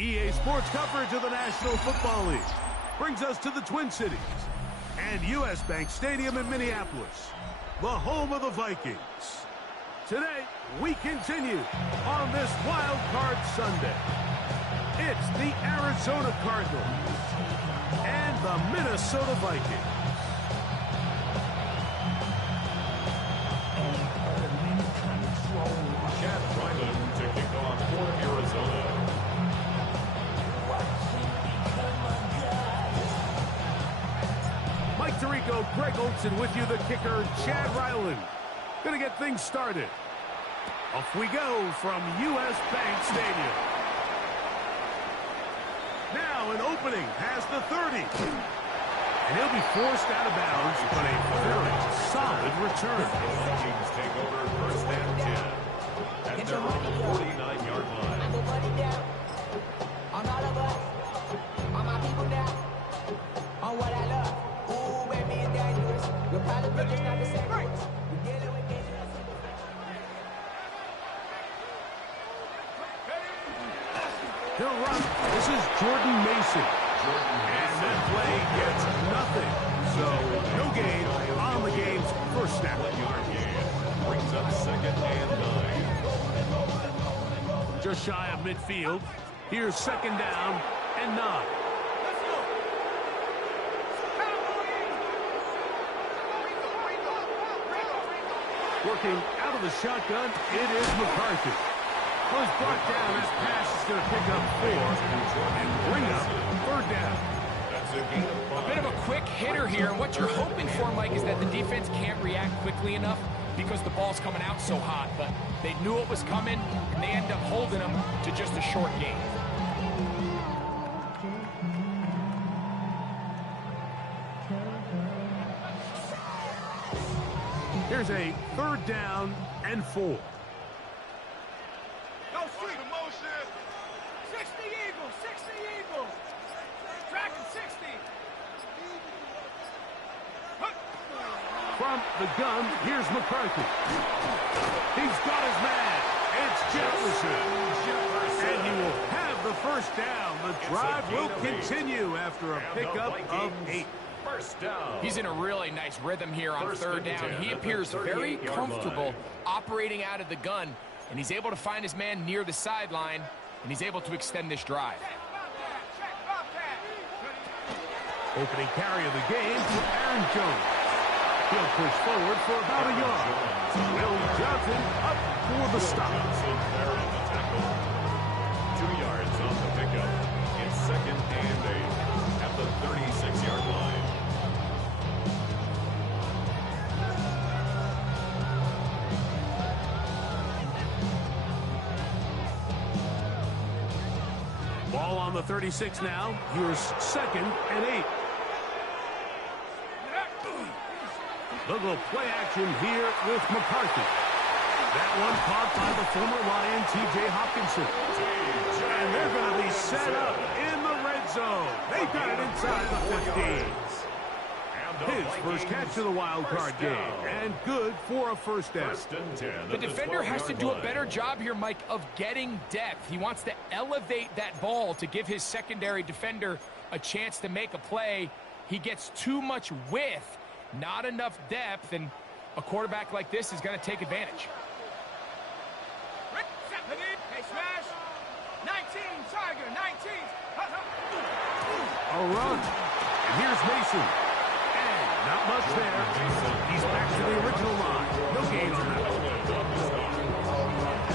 EA Sports coverage of the National Football League brings us to the Twin Cities and U.S. Bank Stadium in Minneapolis, the home of the Vikings. Today, we continue on this Wild Card Sunday. It's the Arizona Cardinals and the Minnesota Vikings. Chad Ryland to kick off for Arizona. Mike Tirico, Greg Olson with you, the kicker, Chad Ryland. Gonna get things started. Off we go from U.S. Bank Stadium. Now an opening past the 30. And he'll be forced out of bounds, but a very solid return. Vikings take over first and 10 at their own 49-yard line. I'm all of us. All my people now. On what I love. Ooh, baby, it's dangerous. You'll probably think it's not the same. We're dealing with dangerous. He'll run. This is Jordan Mason. And that play gets nothing. So, no gain on the game's first snap. 1-yard gain brings up second and 9. Just shy of midfield. Here's second down and 9. Working out of the shotgun, it is McCarthy. Well, he's brought down. This pass is going to pick up 4 and bring up third down. That's a gain of 5. A bit of a quick hitter here, and what you're hoping for, Mike, is that the defense can't react quickly enough because the ball's coming out so hot, but they knew it was coming, and they end up holding them to just a short gain. Here's a third down and 4. Go street. Motion. 60 Eagles. 60 Eagles. Tracking 60. From the gun, here's McCarthy. He's got his man. It's Jefferson. And he will have the first down. The drive will continue after a pickup of 8. First down. He's in a really nice rhythm here on third down. He appears very comfortable operating out of the gun, and he's able to find his man near the sideline, and he's able to extend this drive. Opening carry of the game to Aaron Jones. He'll push forward for about a yard. Will Johnson up for the stop. Johnson there in the tackle. 2 yards on the pickup. It's second and 8 at the 36-yard line. Ball on the 36 now. Here's second and 8. They'll go play action here with McCarthy. That one caught by the former Lion, T.J. Hopkinson. And they're going to be set up in the red zone. They've got it inside the 15. His first catch of the wild card game, and good for a first down. The defender has to do a better job here, Mike, of getting depth. He wants to elevate that ball to give his secondary defender a chance to make a play. He gets too much width, not enough depth, and a quarterback like this is going to take advantage. Hey, smash. 19, Tiger, 19. A run. And here's Mason. Not much there. He's back to the original line. No gain on that.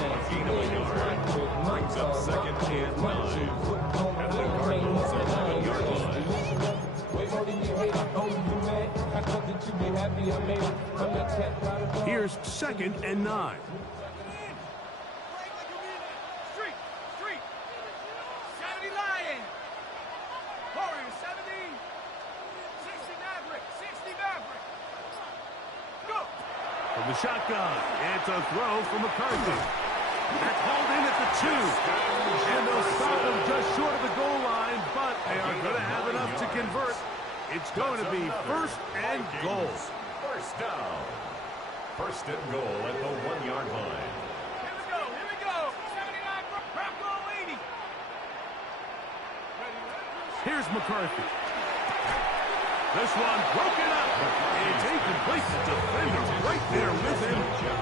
A gain of a yard brings up second and 9 at the Cardinals' 11-yard line. Here's second and 9. Street. 70 Lion. Warriors, 70. 60 Maverick. 60 Maverick. Go. From the shotgun, it's a throw from McCarthy. That's hauled in at the 2. And they'll stop him just short of the goal line, but they are going to have enough to convert. It's going to be first and goal. First down. First and goal at the 1-yard line. Here we go. 79 Bronco 80. Here's McCarthy. This one broken up. It's incomplete. The defender right there with him.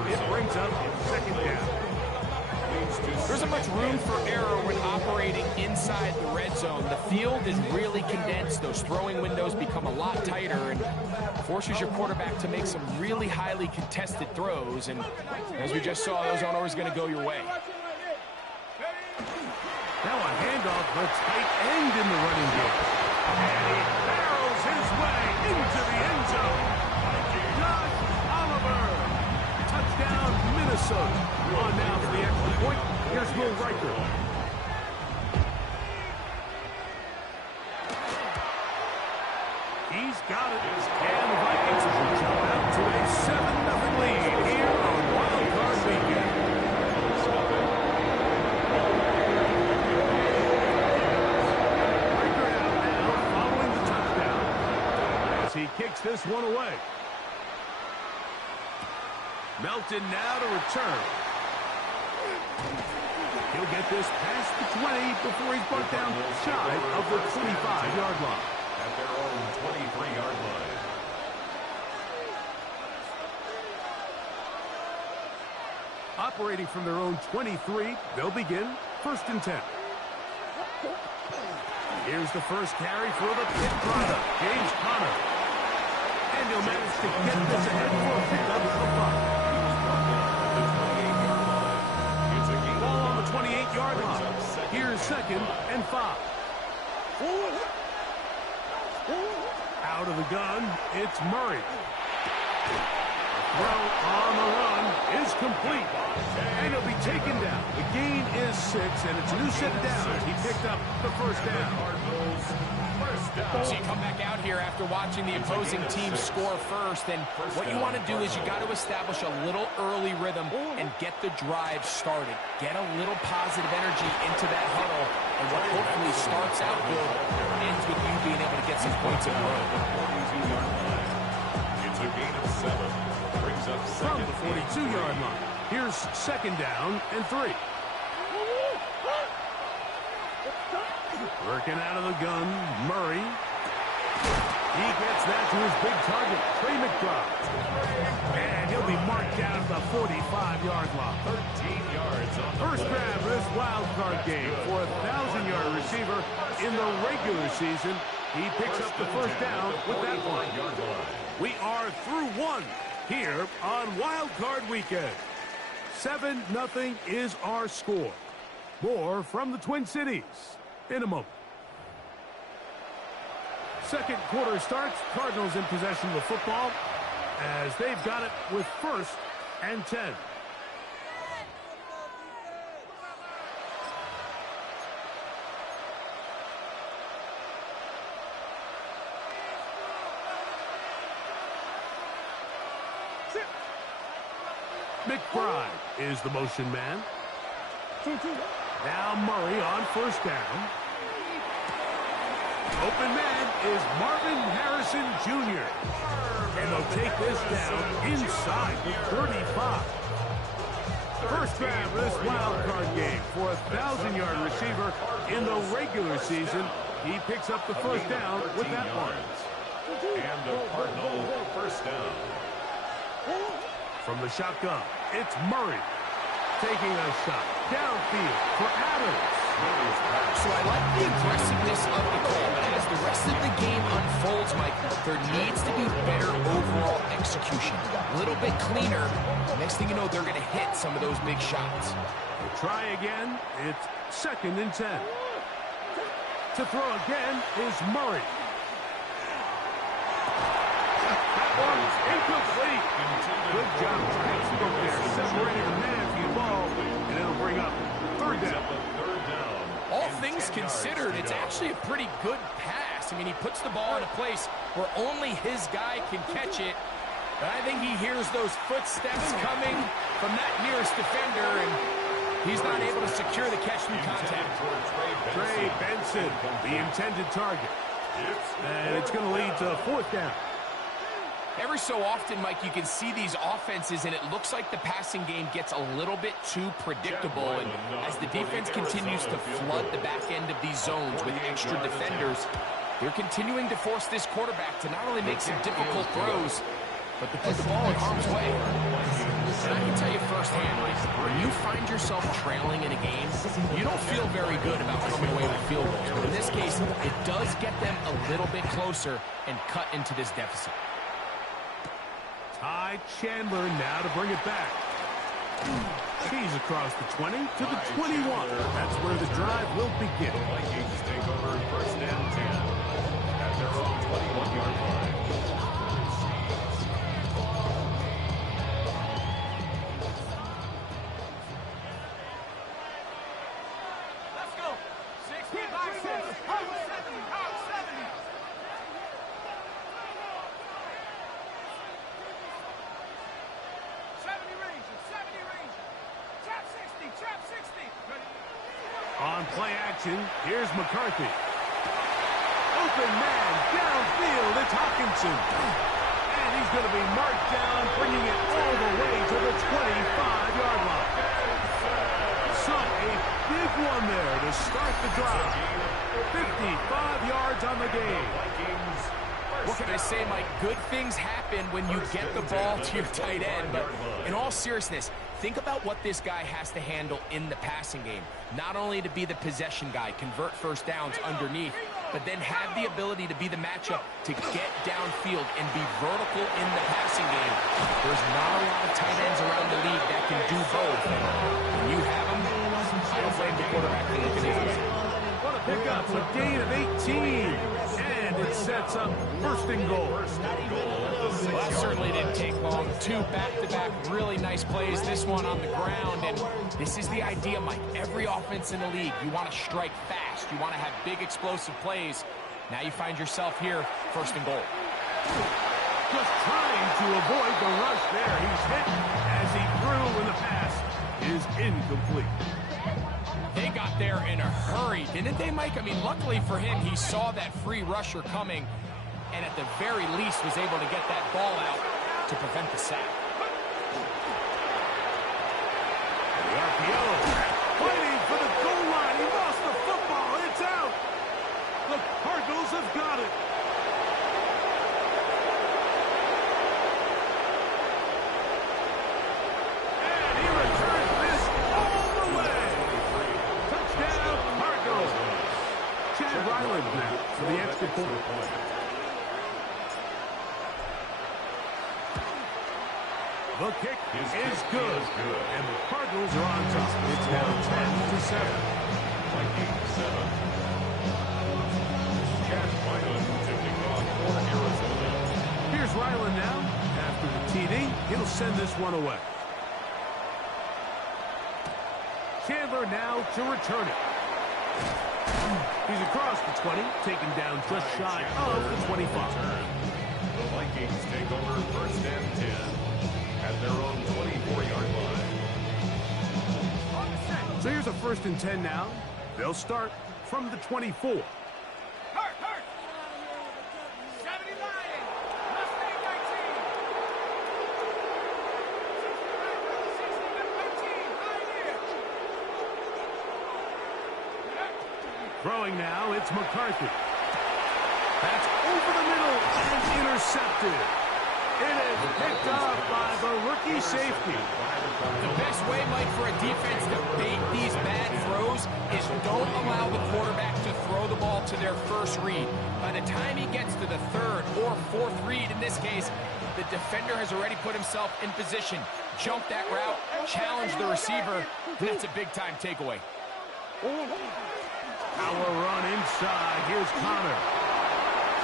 It brings up second down. There isn't much room for error when operating inside the red zone. The field is really condensed. Those throwing windows become a lot tighter and forces your quarterback to make some really highly contested throws. And as we just saw, those aren't always going to go your way. Now a handoff, the tight end in the running game. And he barrels his way into the end zone. Josh Oliver. Touchdown, Minnesota. On now for the extra point. Here's Will Riker. He's got it. And the Vikings will jump out to a 7-0 lead here on Wild Card Weekend. Riker out now following the touchdown as he kicks this one away. Melton now to return. He'll get this past the 20 before he's brought down shy of the 25-yard line. At their own 23-yard line. Operating from their own 23, they'll begin 1st and 10. Here's the first carry for the pit product, James Conner. And he'll manage to get this ahead for a pickup of 5. Ball on the 28-yard line. Here's 2nd and 5. Out of the gun, it's Murray. Throw on the run is complete. And he'll be taken down. The gain is 6, and it's a new set of downs. He picked up the first down. So you come back out here after watching the opposing team score first, and what you want to do is you got to establish a little early rhythm and get the drive started. Get a little positive energy into that huddle, and what hopefully starts out good ends with you being able to get some points in a row. It's a gain of 7. Brings up From the 42-yard line. Here's 2nd down and 3. Working out of the gun, Murray. He gets that to his big target, Trey McBride. And he'll be marked down at the 45-yard line. 13 yards on the First play. grab of this wild card game for a 1,000-yard receiver in the regular season. He picks up the first down with that one. We are through one here on Wild Card Weekend. 7-0 is our score. More from the Twin Cities in a moment. Second quarter starts. Cardinals in possession of the football as they've got it with 1st and 10. McBride is the motion man. Now Murray on 1st down. Open man is Marvin Harrison Jr. And they'll take this down inside the 35. First grab for this wild card game for a 1,000-yard receiver in the regular season. He picks up the first down with that one. And the Cardinal first down. From the shotgun, it's Murray taking a shot downfield for Adams. So I like the aggressiveness of the call, but as the rest of the game unfolds, Mike, there needs to be better overall execution. A little bit cleaner. Next thing you know, they're going to hit some of those big shots. We'll try again. It's 2nd and 10. To throw again is Murray. That one's incomplete. Good job, transport there. Separating the man from the ball, and it'll bring up 3rd down. All things considered, it's actually a pretty good pass. I mean, he puts the ball in a place where only his guy can catch it. But I think he hears those footsteps coming from that nearest defender, and he's not able to secure the catch through contact. Trey Benson, the intended target. And it's going to lead to 4th down. Every so often, Mike, you can see these offenses, and it looks like the passing game gets a little bit too predictable. And as the defense continues to flood the back end of these zones with extra defenders, they're continuing to force this quarterback to not only make some difficult throws, but to put the ball in harm's way. And I can tell you firsthand, Mike, when you find yourself trailing in a game, you don't feel very good about coming away with field goals. But in this case, it does get them a little bit closer and cut into this deficit. Ty Chandler now to bring it back. He's across the 20 to the 21. That's where the drive will begin. The Vikings take over first and 10 at their own 21-yard line. Let's go. 65, 70, 70. 70 range. Trap 60. On play action, here's McCarthy. Open man, downfield, it's Hawkinson. And he's going to be marked down, bringing it all the way to the 25-yard line. So a big one there to start the drive. 55 yards on the game. What can I say, Mike? Good things happen when you get the ball to your tight end. But in all seriousness, think about what this guy has to handle in the passing game. Not only to be the possession guy, convert first downs underneath, but then have the ability to be the matchup to get downfield and be vertical in the passing game. There's not a lot of tight ends around the league that can do both. And when you have them, I don't blame the quarterback for looking his way. What a pickup, a gain of 18. And it sets up first and goal. Well, that certainly didn't take long. Two back-to-back really nice plays. This one on the ground. And this is the idea, Mike. Every offense in the league, you want to strike fast. You want to have big explosive plays. Now you find yourself here, first and goal. Just trying to avoid the rush there. He's hit as he threw, and the pass is incomplete. They got there in a hurry, didn't they, Mike? I mean, luckily for him, he saw that free rusher coming, and at the very least was able to get that ball out to prevent the sack. The RPO, fighting for the goal line. He lost the football. It's out. The Cardinals have got it. And he returns this all the way. Touchdown, Cardinals. Chad Ryland now for the extra point. The kick is good. And the Cardinals are on top. It's now 10-7. Vikings 7. Chad Ryland tipping off for Arizona. Here's Ryland now. After the TD, he'll send this one away. Chandler now to return it. He's across the 20, taken down just shy of the 25. The Vikings take over first and 10 at their own 24-yard line. So here's a first and 10 now. They'll start from the 24. Hurt. 70 Lions. Mustang 19. 60 13. Throwing now, it's McCarthy. That's over the middle and intercepted. It is picked up by the rookie safety. The best way, Mike, for a defense to bait these bad throws is don't allow the quarterback to throw the ball to their first read. By the time he gets to the third or fourth read, in this case, the defender has already put himself in position, jumped that route, challenged the receiver. That's a big-time takeaway. Power run inside. Here's Connor.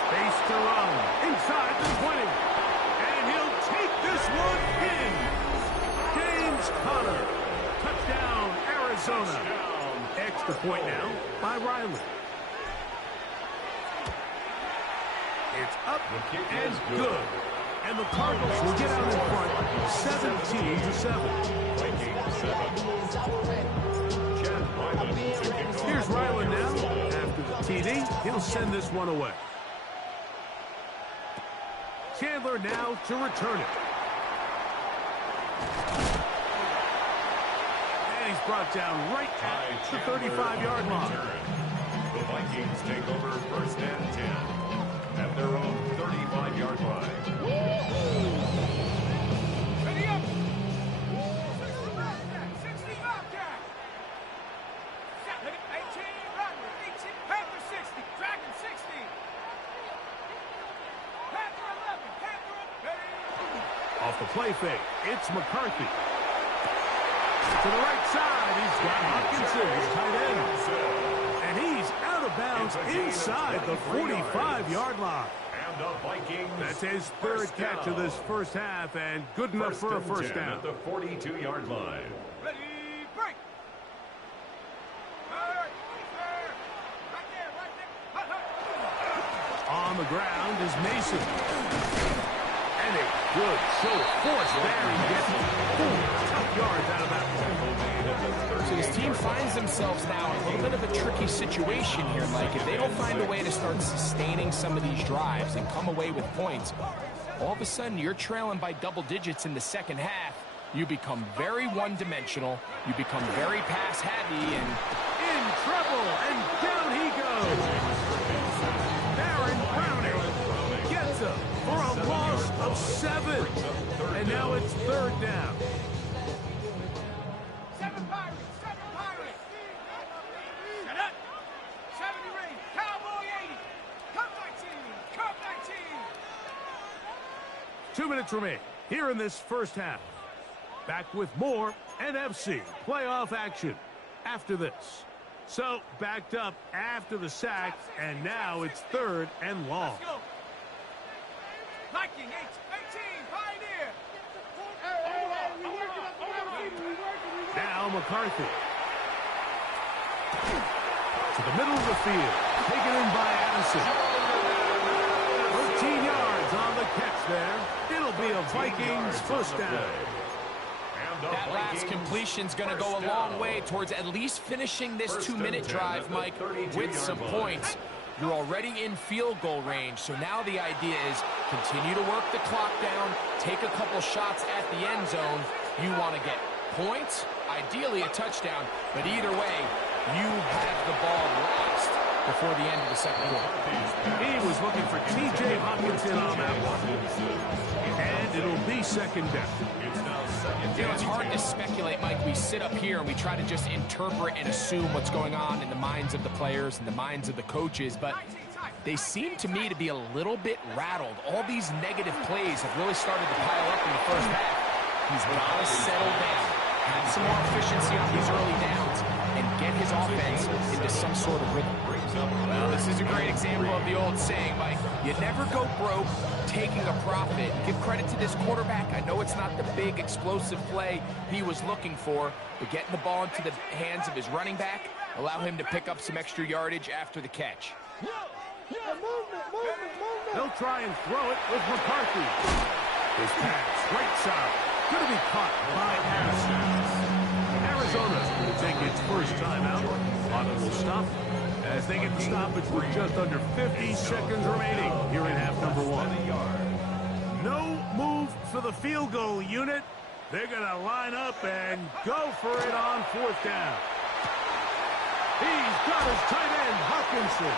Space to run. Inside the 20. And he'll take this one in. James Conner. Touchdown, Arizona. Extra point now by Riley. It's up and good. And the Cardinals will get out in front 17-7. Vikings 7. Chad Ryland taking off. Here's Ryland now. After the TD, he'll send this one away. Chandler now to return it. And he's brought down right at the 35-yard line. The Vikings take over first and 10 at their own 35-yard line. Ready up. 60 Bobcat. 18 Runner. 18 Panther 60. Dragon 60. Panther 11. Panther ready. Off the play fake, it's McCarthy. To the right side, he's got Hopkinson, his tight end. And he's out of bounds inside the 45-yard line. And the Vikings. That's his third catch of this first half, and good enough for a first down. At the 42-yard line. Ready, break. Right there. On the ground is Mason. And a good show of force there. He gets 4 tough yards out of that one. So this team finds themselves now in a little bit of a tricky situation here, Mike. If they don't find a way to start sustaining some of these drives and come away with points, all of a sudden you're trailing by double digits in the second half. You become very one-dimensional. You become very pass-heavy and In trouble, and down he goes. Baron Browning gets him for a loss of 7. And now it's third down. 7 Pirates. 7 Pirates. Shut up. 70 ring. Cowboy 80. Come 19. Come 19. 2 minutes remain here in this first half. Back with more NFC playoff action after this. So backed up after the sack, and now it's third and long. Let's go. Viking 18. Pioneer. Now McCarthy. To the middle of the field. Taken in by Addison. 13 yards on the catch there. It'll be a Vikings first down. that last completion's going to go a long way towards at least finishing this 2-minute drive, Mike, with some points. You're already in field goal range, so now the idea is continue to work the clock down, take a couple shots at the end zone. You want to get points, ideally a touchdown, but either way, you have the ball last before the end of the second quarter. He was looking for T.J. Hopkinson on that one. And it'll be second down. You know, it's hard to speculate, Mike. We sit up here and we try to just interpret and assume what's going on in the minds of the players and the minds of the coaches, but they seem to me to be a little bit rattled. All these negative plays have really started to pile up in the first half. He's got to settle down, have some more efficiency on these early downs, and get his offense into some sort of rhythm. Well, this is a great example of the old saying, Mike. You never go broke taking a profit. Give credit to this quarterback. I know it's not the big explosive play he was looking for, but getting the ball into the hands of his running back, allow him to pick up some extra yardage after the catch. They'll try and throw it with McCarthy. His pass, right side, going to be caught by Harrison. Arizona will take its first timeout. Clock will stop as they get the stoppage with just under 50 seconds remaining here in half number one. No move for the field goal unit. They're going to line up and go for it on fourth down. He's got his tight end, Hopkinson.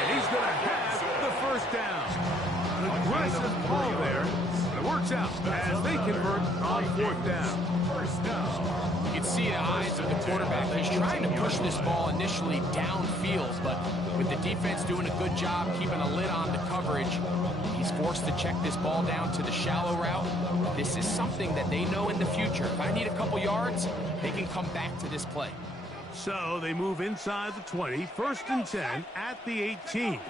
And he's going to have the first down. An aggressive ball there. It works out as they convert on fourth down. You can see the eyes of the quarterback. He's trying to push this ball initially downfield, but with the defense doing a good job keeping a lid on the coverage, he's forced to check this ball down to the shallow route. This is something that they know in the future. If I need a couple yards, they can come back to this play. So they move inside the 20, first and 10 at the 18.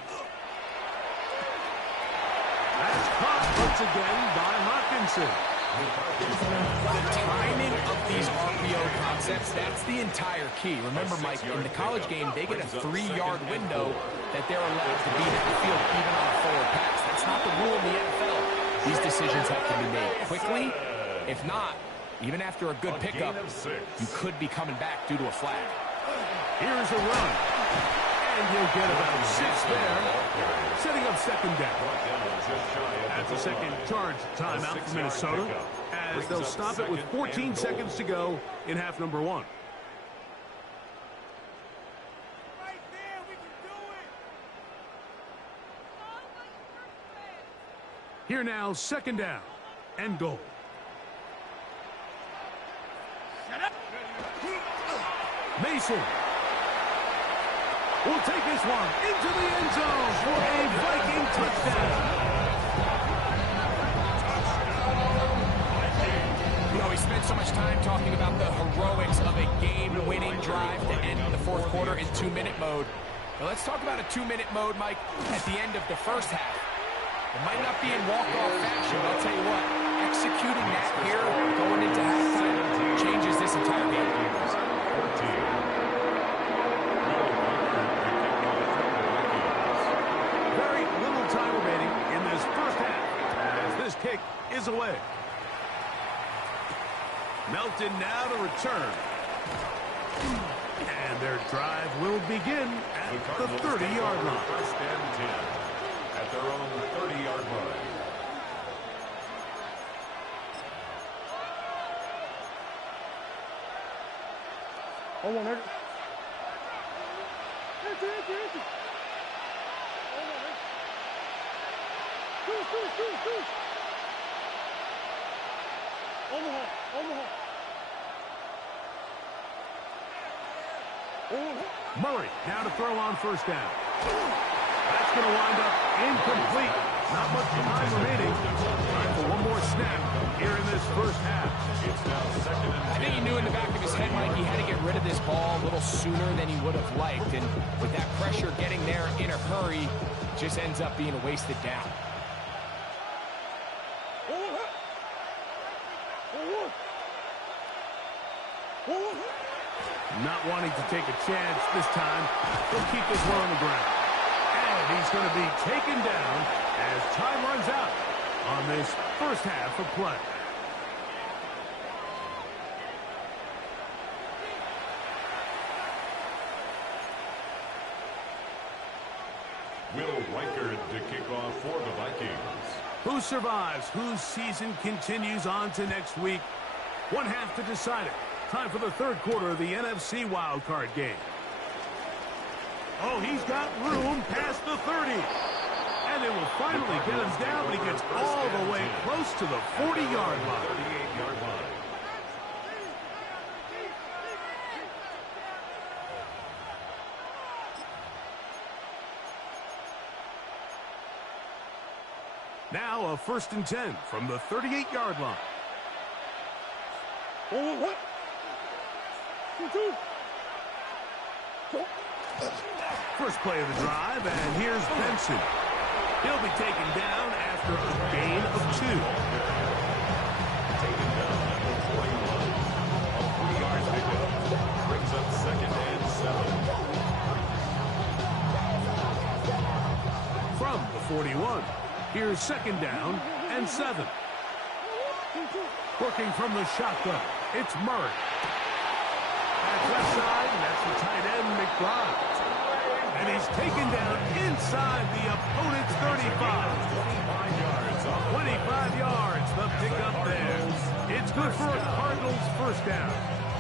That's caught once again by Hopkinson. The timing of these RPO concepts, that's the entire key. Remember, Mike, in the college game, they get a 3-yard window that they're allowed to be downfield even on a forward pass. That's not the rule in the NFL. These decisions have to be made quickly. If not, even after a good pickup, you could be coming back due to a flag. Here's a run. And And you'll get about 6 there, setting up second down. That's a second charge timeout for Minnesota, as they'll stop it with 14 seconds to go in half number 1. Right there, we can do it. Here now, second down and goal. Mason will take this one into the end zone for a Viking touchdown. You know, we spent so much time talking about the heroics of a game-winning drive to end the fourth quarter in 2-minute mode. Now let's talk about a 2-minute mode, Mike, at the end of the first half. It might not be in walk-off fashion, but I'll tell you what, executing that here going into halftime changes this entire game. Very little time remaining in this first half as this kick is away. Melton now to return. And their drive will begin at the 30-yard line. First and 10 at their own 30-yard line. Hold on, Eric. Murray now to throw on first down. That's going to wind up incomplete. Not much time remaining. Time for one more snap here in this first half. It's now second and 10. I think he knew in the back of his head, Mike, he had to get rid of this ball a little sooner than he would have liked. And with that pressure getting there in a hurry, it just ends up being a wasted down. Not wanting to take a chance this time. He'll keep this one on the ground. And he's going to be taken down as time runs out on this first half of play. Will Reichard to kick off for the Vikings. Who survives? Whose season continues on to next week? One half to decide it. Time for the third quarter of the NFC wildcard game. Oh, he's got room past the 30. And they will finally get him down, but he gets all the way close to the 40-yard line. 38-yard line. Now a 1st and 10 from the 38-yard line. First play of the drive, and here's Benson. He'll be taken down after a gain of 2. Taken down at the 41. A 3-yard pickup brings up second and 7. From the 41, here's second down and 7. Working from the shotgun, it's Murray. At left side, that's the tight end, McBride. And he's taken down inside the opponent's 35. 25 yards, the pickup there. It's good for a Cardinals first down.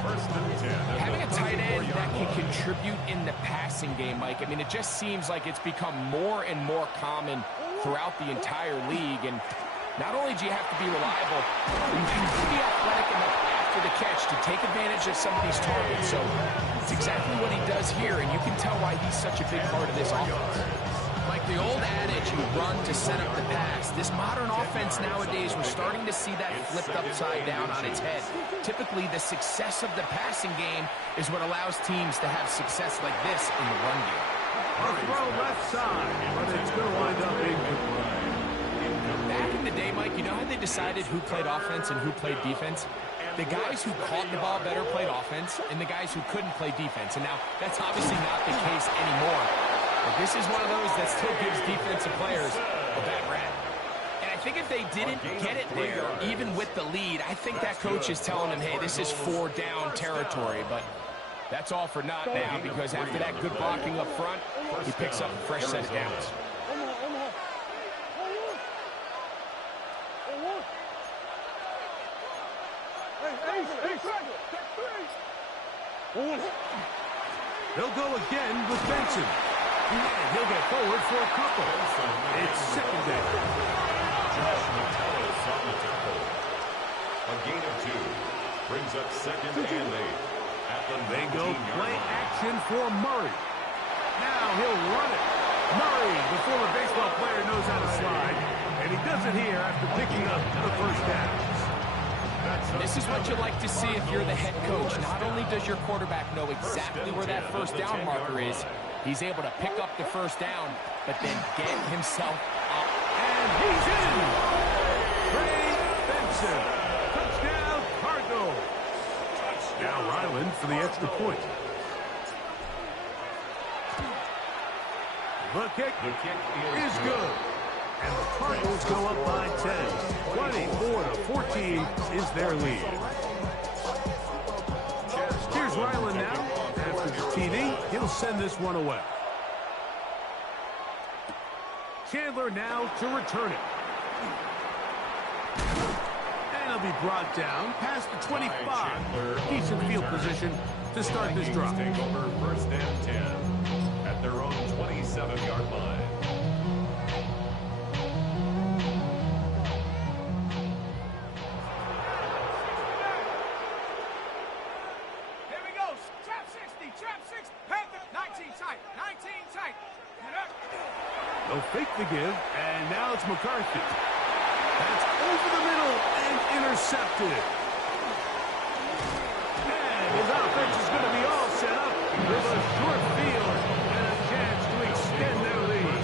First and 10. Having a tight end that can contribute in the passing game, Mike, I mean, it just seems like it's become more and more common throughout the entire league. And not only do you have to be reliable, you have to be athletic enough after the catch to take advantage of some of these targets. So it's exactly what he does here, and you can tell why he's such a big part of this offense. Like the old adage, you run to set up the pass. This modern offense nowadays, we're starting to see that flipped upside down on its head. Typically, the success of the passing game is what allows teams to have success like this in the run game. A throw left side, but it's going to wind up incomplete. Back in the day, Mike, you know how they decided who played offense and who played defense? The guys who caught the ball better played offense, and the guys who couldn't play defense. And now, that's obviously not the case anymore. But this is one of those that still gives defensive players a bad rap. And I think if they didn't get it there, even with the lead, I think that coach is telling them, hey, this is 4-down territory. But That's all for naught now, because after that good blocking up front, he picks up a fresh set of downs. They'll go again with Benson. And he'll get forward for a couple. It's second down. A gain of 2. Brings up second and 8. They go play action for Murray. Now he'll run it. Murray, the former baseball player, knows how to slide. And he does it here after picking up the first down. This is what you like to see if you're the head coach. Not only does your quarterback know exactly where that first down marker is, he's able to pick up the first down, but then get himself up. And he's in! Trey Benson. Touchdown, Cardinals. Now Ryland for the extra point. The kick is good. And the Cardinals go up by 10. 24-14 is their lead. Here's Ryland now. After the TD, he'll send this one away. Chandler now to return it. And he'll be brought down past the 25. Decent field position to start this drive. Take over first and 10 at their own 27-yard line. They'll fake the give, and now it's McCarthy. That's over the middle and intercepted. And his offense is going to be all set up with a short field and a chance to extend their lead.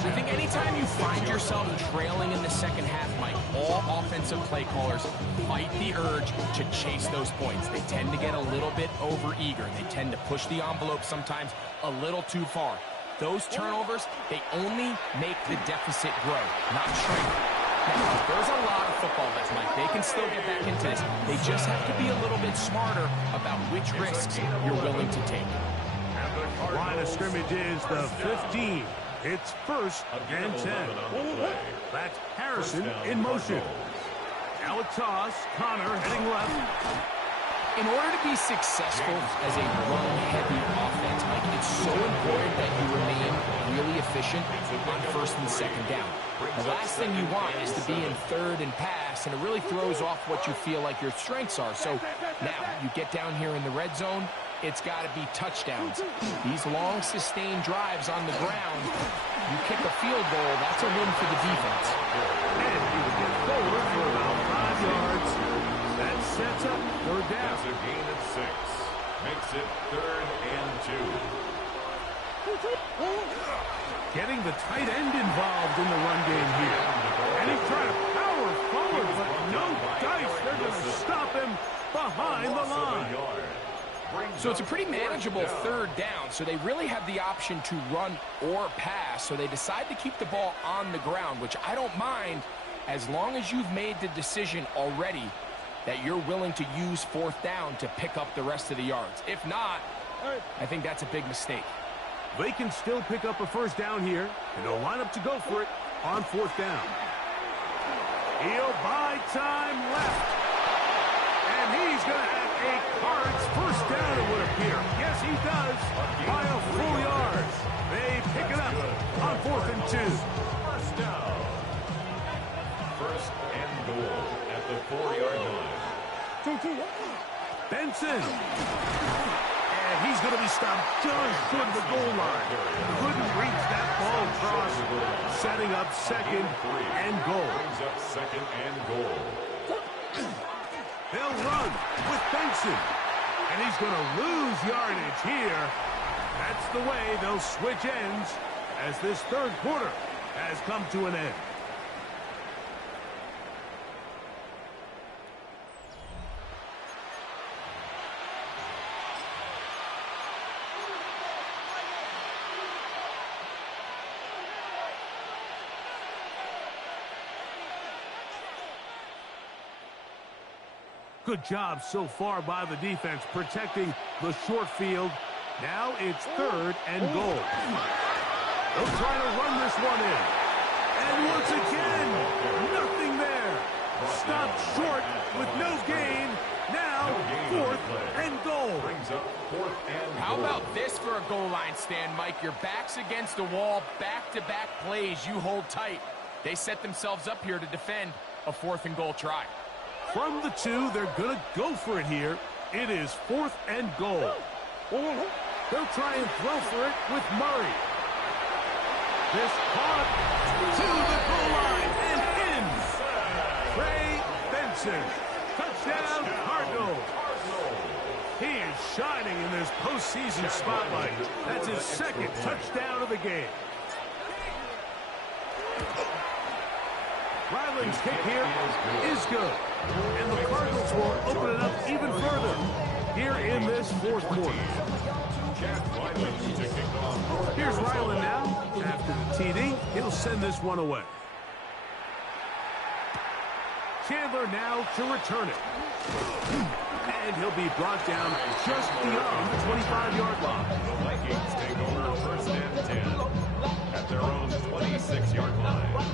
I think anytime you find yourself trailing in the second half, Mike, all offensive play callers fight the urge to chase those points. They tend to get a little bit overeager. They tend to push the envelope sometimes a little too far. Those turnovers, they only make the deficit grow, not shrink. Now, there's a lot of football left, Mike. They can still get back into this. They just have to be a little bit smarter about which risks you're willing to take. Line of scrimmage is the 15. It's first and 10. That's Harrison in motion. Now a toss. Connor heading left. In order to be successful as a run-heavy offense, Mike, it's so important that you remain really efficient on first and second down. The last thing you want is to be in third and pass, and it really throws off what you feel like your strengths are. So now you get down here in the red zone, it's got to be touchdowns. These long, sustained drives on the ground, you kick a field goal, that's a win for the defense. And you would get forward for about 5 yards. That sets up third down. That's a gain of 6. Makes it third and 2. Getting the tight end involved in the run game here. And he's trying to power forward, but no dice. They're going to stop him behind the line. So it's a pretty manageable third down, so they really have the option to run or pass, so they decide to keep the ball on the ground, which I don't mind as long as you've made the decision already that you're willing to use fourth down to pick up the rest of the yards. If not, I think that's a big mistake. They can still pick up a first down here, and they'll line up to go for it on fourth down. He'll buy time left. And he's going to have a Cards first down, it would appear. Yes, he does, by a full yard. They pick it up on 4th and 2. First down. First and goal at the 4-yard line. Benson. And he's going to be stopped just short of the goal line. Couldn't reach that ball across, setting up second and goal. Brings up second and goal. They'll run with Benson. And he's going to lose yardage here. That's the way they'll switch ends as this third quarter has come to an end. Good job so far by the defense protecting the short field. Now it's 3rd and goal. They'll try to run this one in. And once again, nothing there. Stopped short with no gain. Now 4th and goal. How about this for a goal line stand, Mike? Your back's against the wall, back-to-back plays, you hold tight. They set themselves up here to defend a 4th and goal try. From the 2, they're going to go for it here. It is 4th and goal. They'll try and throw for it with Murray. This caught to the goal line and in. Trey Benson. Touchdown, Cardinals. He is shining in this postseason spotlight. That's his 2nd touchdown of the game. Ryland's kick here is good. And the Cardinals will open it up even further here in this 4th quarter. Here's Ryland now. After the TD, he'll send this one away. Chandler now to return it. And he'll be brought down just beyond the 25-yard line. The Vikings take over 1st and 10 at their own 26-yard line.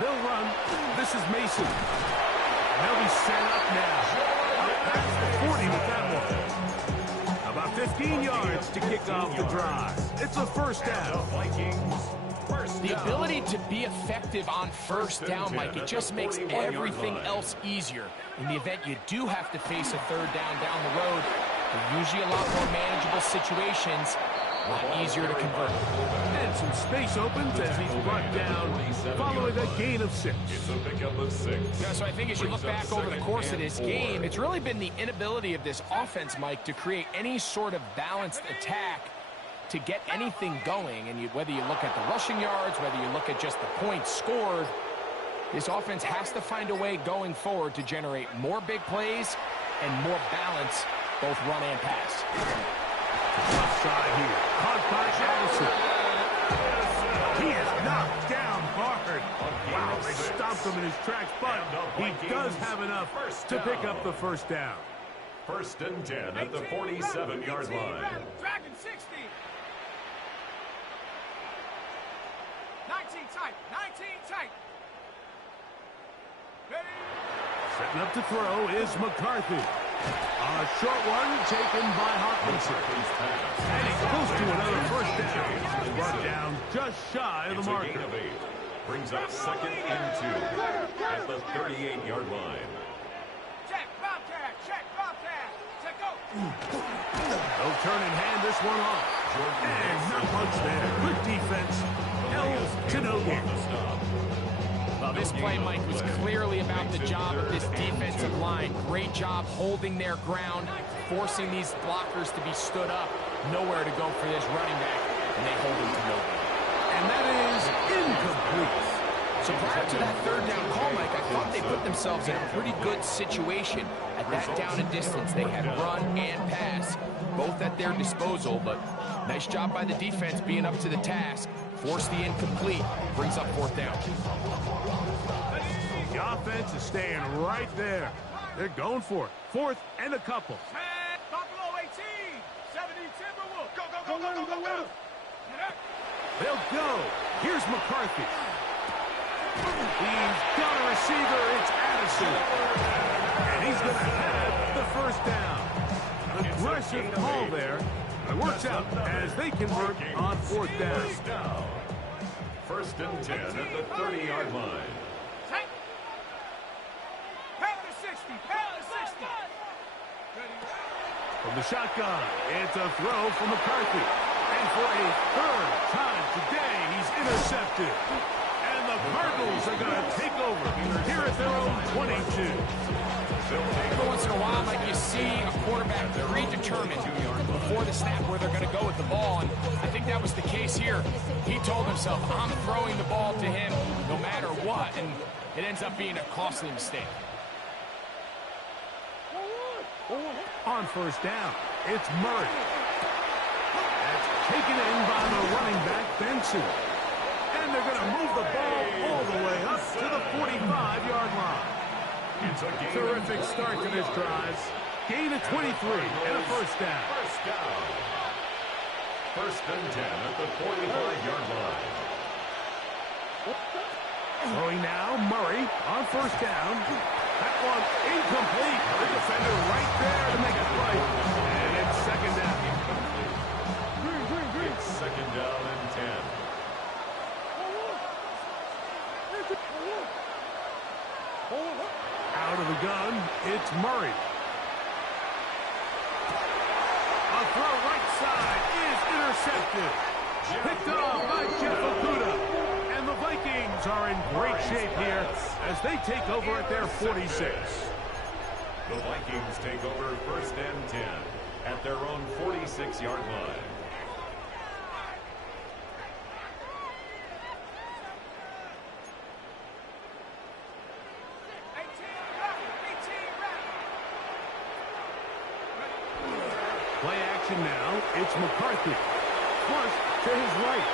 They'll run. This is Mason. They'll be set up now. Up past the 40 with that one. About 15 yards to kick off the drive. It's a 1st down. The ability to be effective on 1st down, Mike, it just makes everything else easier. In the event you do have to face a 3rd down the road, they're usually a lot more manageable situations. A lot easier to convert. And some space opens as he's brought down following a gain of 6. It's a pickup of 6. Yeah, so I think as you look back over the course of this game, it's really been the inability of this offense, Mike, to create any sort of balanced attack to get anything going. And whether you look at the rushing yards, whether you look at just the points scored, this offense has to find a way going forward to generate more big plays and more balance, both run and pass. Left side here. Caught by Allison. He is knocked down hard. Wow, they stopped him in his tracks, but he does have enough to pick up the 1st down. 1st and 10 at the 47-yard line. Dragon 60. 19 tight. 19 tight. Ready? Setting up to throw is McCarthy. A short one taken by Hawkinson. And he's close to another 1st down. He's brought down just shy of the marker. Brings up 2nd and 2 at the 38-yard line. Check, Bobcat. Check, Bobcat. Check, go. They'll turn and hand this one off. And not much there. Good defense. Held to no gain. Well, this play, Mike, was clearly about the job of this defensive line. Great job holding their ground, forcing these blockers to be stood up. Nowhere to go for this running back, and they hold him to no gain. And that is incomplete. So prior to that 3rd down call, Mike, I thought they put themselves in a pretty good situation. At that down and distance, they had run and pass, both at their disposal, but nice job by the defense being up to the task. Force the incomplete, brings up 4th down. The offense is staying right there. They're going for it. 4th and a couple. Buffalo 18. 70 Timberwolves. Go, go, go, go, go, go, go. They'll go. Here's McCarthy. He's got a receiver. It's Addison. And he's going to have the 1st down. Aggressive call there. It works out as they convert on 4th down. 1st and 10 at the 30-yard line. Take. Pound to 60. Pound to 60. From the shotgun, it's a throw from McCarthy. And for a 3rd time today, he's intercepted. And the Cardinals are going to take over here at their own 22. Every once in a while, Mike, you see a quarterback predetermined before the snap where they're going to go with the ball, and I think that was the case here. He told himself, I'm throwing the ball to him no matter what, and it ends up being a costly mistake. On first down, it's Murray. That's taken in by the running back, Benson. And they're going to move the ball all the way up to the 45-yard line. Terrific start to this drive. Gain of 23 and a first down. First and 10 at the 45-yard line. Throwing now, Murray on first down. That one incomplete. The defender right there to make a play. And it's second down. It's second down and 10. Out of the gun, it's Murray. A throw right side is intercepted. Picked off by Jeff Okuda. And the Vikings are in great shape here as they take over at their 46. The Vikings take over first and 10 at their own 46-yard line. Play action now. It's McCarthy. First to his right.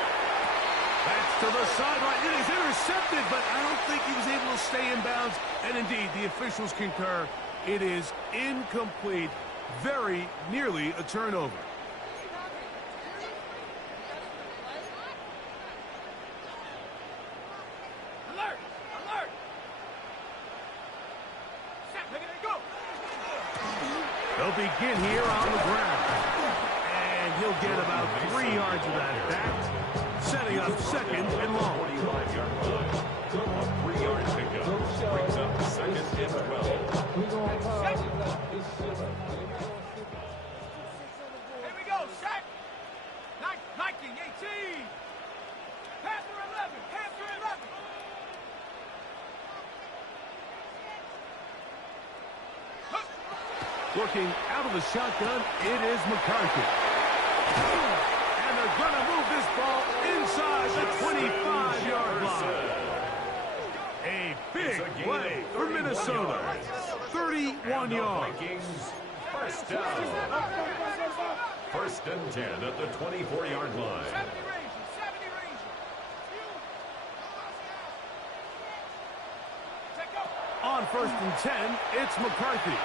That's to the sideline. It is intercepted, but I don't think he was able to stay in bounds. And indeed, the officials concur. It is incomplete. Very nearly a turnover. Alert! Alert! Set, look at it go! They'll begin here on the ground. And he'll get about 3 yards of that back. Setting up second and long. 45-yard line. A 3-yard pickup brings up second and 12. Here we go, set! Viking 18! Panther 11! Panther 11! Working out of the shotgun, it is McCarthy. And they're going to move this ball inside the 25-yard line. A big play for Minnesota. 31 yards. Vikings first down. First and 10 at the 24-yard line. 70 Rangers! 70 Rangers! Check go! On first and 10, it's McCarthy.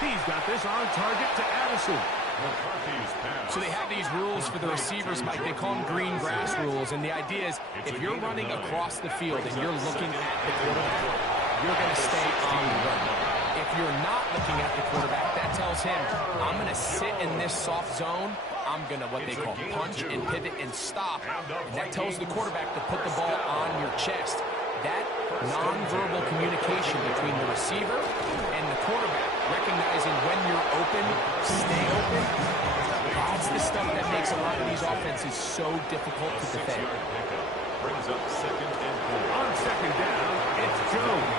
He's got this on target to Addison. McCarthy's pass. So they have these rules for the receivers, Mike. They call them green grass rules. And the idea is if you're running across the field and you're looking at the quarterback, you're going to stay on the run. If you're not looking at the quarterback, that tells him, I'm going to sit in this soft zone. I'm going to what they call punch and pivot and stop. And that tells the quarterback to put the ball on your chest. That nonverbal communication between the receiver and the quarterback, recognizing when you're open, stay open, that's the stuff that makes a lot of these offenses so difficult to defend. Brings up second and 4. On second down, it's Jones.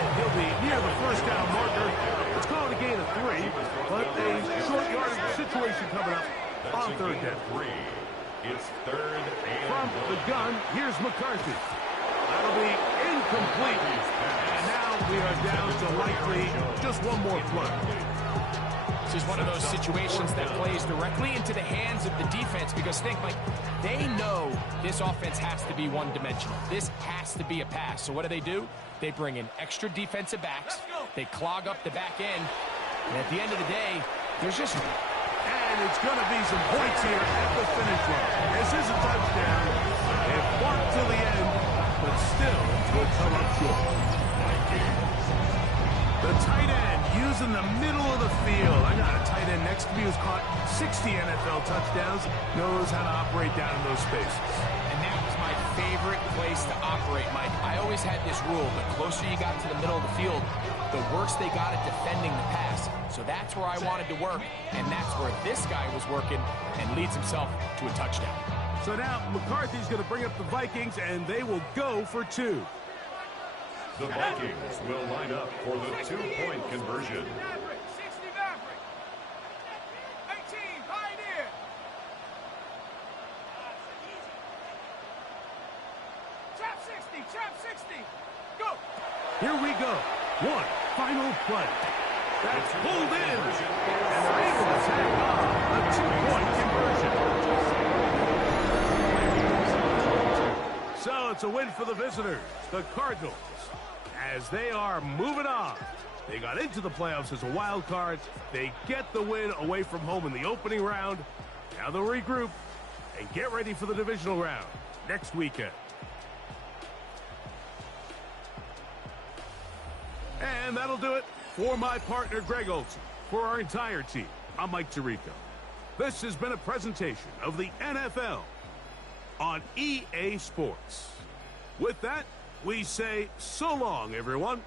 And he'll be near the first down marker. It's called a gain of 3, but a short yardage situation coming up on third down. 3. It's third and From the gun, here's McCarthy. That'll be incomplete. And now we are down to likely just one more play. This is one of those situations that plays directly into the hands of the defense because think, Mike, they know this offense has to be one-dimensional. This has to be a pass. So what do? They bring in extra defensive backs. They clog up the back end. And at the end of the day, there's just... And it's going to be some points here at the finish line. This is a touchdown. It fought to the end, but still will come up short. The tight end using the middle of the field. I got a tight end next to me who's caught 60 NFL touchdowns, knows how to operate down in those spaces. And that was my favorite place to operate, Mike. I always had this rule, the closer you got to the middle of the field, the worse they got at defending the pass. So that's where I wanted to work, and that's where this guy was working and leads himself to a touchdown. So now McCarthy's going to bring up the Vikings, and they will go for 2. The Vikings will line up for the 2-point conversion. Maverick! 60 Maverick! 18 Pioneer! Trap 60! Trap 60! Go! Here we go. One final play. That's pulled in. And they're able to tag on a 2-point conversion. So it's a win for the visitors, the Cardinals, as they are moving on. They got into the playoffs as a wild card. They get the win away from home in the opening round. Now they'll regroup and get ready for the divisional round next weekend. And that'll do it for my partner, Greg Olson. For our entire team, I'm Mike Tirico. This has been a presentation of the NFL on EA Sports. With that, we say so long, everyone.